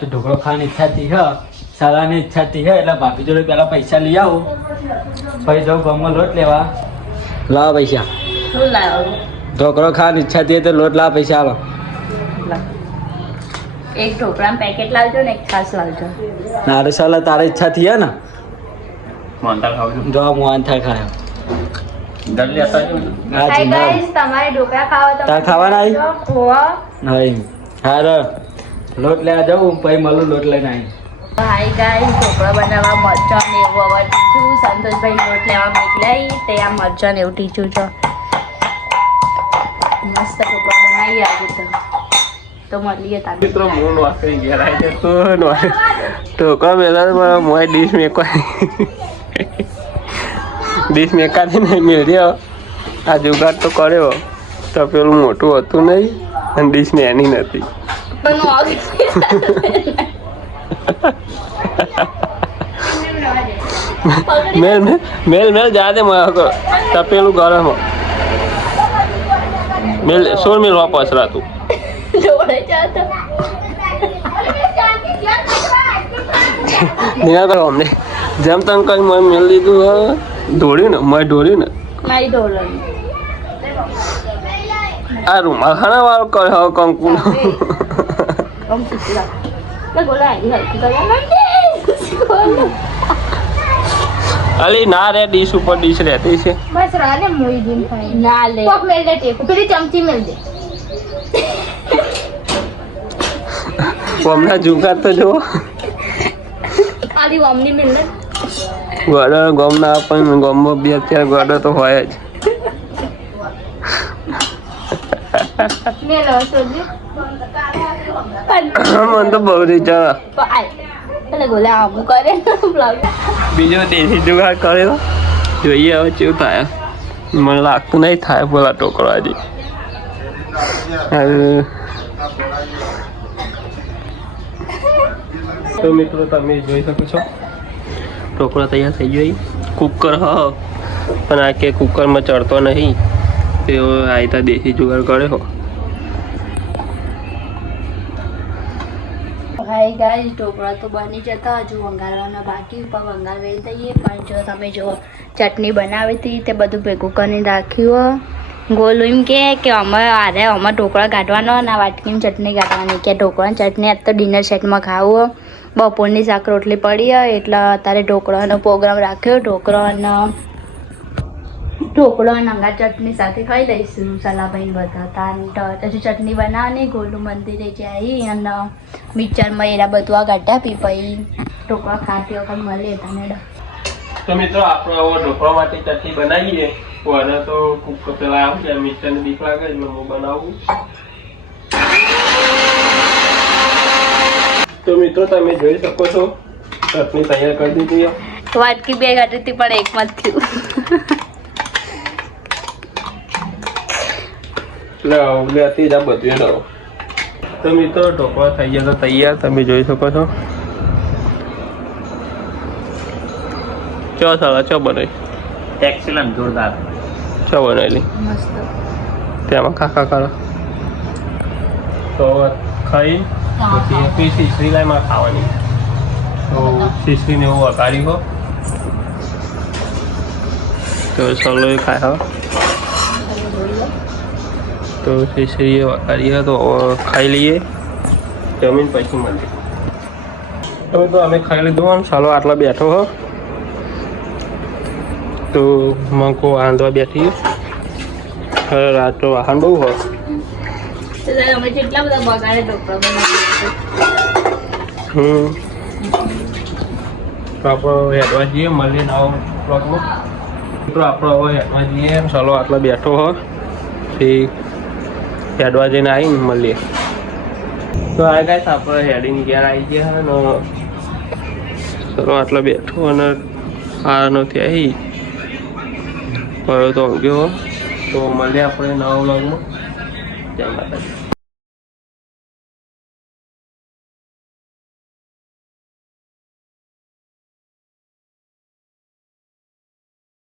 તો ઢોકળો ખાવાની ઈચ્છા થઈ હે, સાલાની ઈચ્છા થઈ હે એટલે ભાભી જોડે પેલા પૈસા લઈ આવું, પછી જાઉં ગામમાં લોટ લેવા. લાવો પૈસા. શું લાવો? ઢોકળો ખાવાની ઈચ્છા થઈ તો લોટ લાવો, પૈસા આલો. એક ઢોકળાનું પેકેટ લાવજો ને એક છાશ લાવજો. નારે સાલા તારે ઈચ્છા થઈ હે ને? મોહનથાળ ખાવજો. જો મોહનથાળ ખાયો. જલ્દી આતા જો. હા હાય જી ગાઈસ, તમારે ઢોકળા ખાવા તો તાર ખાવાના આવી? ઓવા. નહીં. હા લોટ લેવા જાઉં પછી મળું લોટ લઈને આવી. હાય ગાઈસ, ઢોકળા બનાવવા મરચાં ને એવું આવડતું. સંતોષભાઈ લોટ લેવા મોકલાઈ તે આ મરચાં ને એવું ટીચું છો. મસ્ત ઢોકળા બનાવી આજે તો મળીએ તારે. મિત્રો મૂળ વાસી ઘેર આવી છે તો ઢોકળા મેલા મોય ડીશ મેકવા ડીશ મેકાથી નહીં મેળ્યો. આ જુગાડ તો કર્યો તો પેલું મોટું હતું નહીં અને ડીશ ને એની નથી. મેલ મેલ મેલ મેલ જા દે તપેલું ગરમ મેલ સોળ મેલ વાપસ રાતું નિરાકર અમને જેમ તમ કઈ મેં મેલ લીધું દોડ્યું ને મેં દોડ્યું ને આ રૂમાલ ખાના વાળો કરે હવે કંકુ અલી ના રે ડીશ ઉપર ડીશ રહેતી છે. બસ રાને મોઈ દીન ખાઈ ના લે કોક મેલ દે ટેકો પેલી ચમચી મેલ દે. હમણાં જુગાર તો જો આલી ઓમની મેલ ને ગોડો ગમ ના પણ ગમમાં બી અત્યારે ગોડો તો હોય જ. મેલ સોજી મને તો બહુ રીચા એટલે ગોલા આમ કરે બીજો દેશી જુગાડ કર્યો જોઈએ હવે કેવું થાય. મને લાગતું નહીં થાય બોલા ટોકરો આજે. તો મિત્રો તમે જોઈ શકો છો ઢોકળો તૈયાર થઈ ગયો. કુકર હ પણ આ કે કુકરમાં ચડતો નહીં તેઓ આયતા દેશી જુગાડ કર્યો. હાય ગાઈસ, ઢોકળા તો બની જતા હજુ વંગારવાના બાકી ઉપર વંગારવી દઈએ. પણ જો તમે જો ચટણી બનાવી હતી તે બધું ભેગું કરીને રાખ્યું. ગોલ એમ કે અમે આરે અમે ઢોકળા કાઢવાનો અને આ વાટકીની ચટણી કાઢવાની કે ઢોકળાની ચટણી આજ તો ડિનર સેટમાં ખાવું. બપોરની શાક રોટલી પડી એટલે અત્યારે ઢોકળાનો પ્રોગ્રામ રાખ્યો. ઢોકળો અને અંગા ચટણી સાથે ખાઈ લઈશું. સલાભાઈ બધા હજુ ચટણી બનાવવાની. ગોલું મંદિરે જઈ અને મિક્સરમાં એરા બધું આ કાઢ્યા પી પછી ઢોકળા ખાતી વખત મળે તને. તો મિત્રો આપણે હવે ઢોકળા માટે ચટણી બનાવીએ. અને તો કુકર પેલા આવું છે મિક્સરને બીક લાગે એટલે હું બનાવું. તો મિત્રો તમે જોઈ શકો છો ચટણી તૈયાર કરી દીધી. વાટકી બે કાઢી હતી પણ એકમાં જ થયું. લેતી જા બધું લો. તો મિત્રો ઢોકળા થઈ ગયા તો તૈયાર તમે જોઈ શકો છો. ચો સાલા ચો બનાવી એક્સેલન્ટ જોરદાર. ચો બનાવેલી મસ્ત તેમાં કાકા કરો તો ખાઈ પછી શીશરી લાઈમાં ખાવાની. તો શીશરીને એવું વઘારી હો તો સલો ખાય હો તો શીશરી વઘારી હો તો ખાઈ લઈએ. જમીન પછી મળીએ. હવે તો અમે ખાઈ લીધું. ચાલો આટલા બેઠો હો તો મંકો વાંધવા બેઠી. હવે રાત તો વાહન બહુ હોય. અમે કેટલા બધા બગાડે ઢોકળા બનાવી. તો આપણે હેડવા જઈએ મળીએ નવા બ્લોગમાં. મિત્રો આપણે હવે હેડવા જઈએ. ચાલો આટલા બેઠો હોય પછી હેડવા જઈને આવીને મળીએ. તો આ ગાઈસ આપણે હેડીને ઘેર આવી ગયા ને ચાલો આટલા બેઠો અને આ નથી આવી પર તો ઊંઘ્યો. તો મળીએ આપણે નવા બ્લોગમાં. જય માતાજી.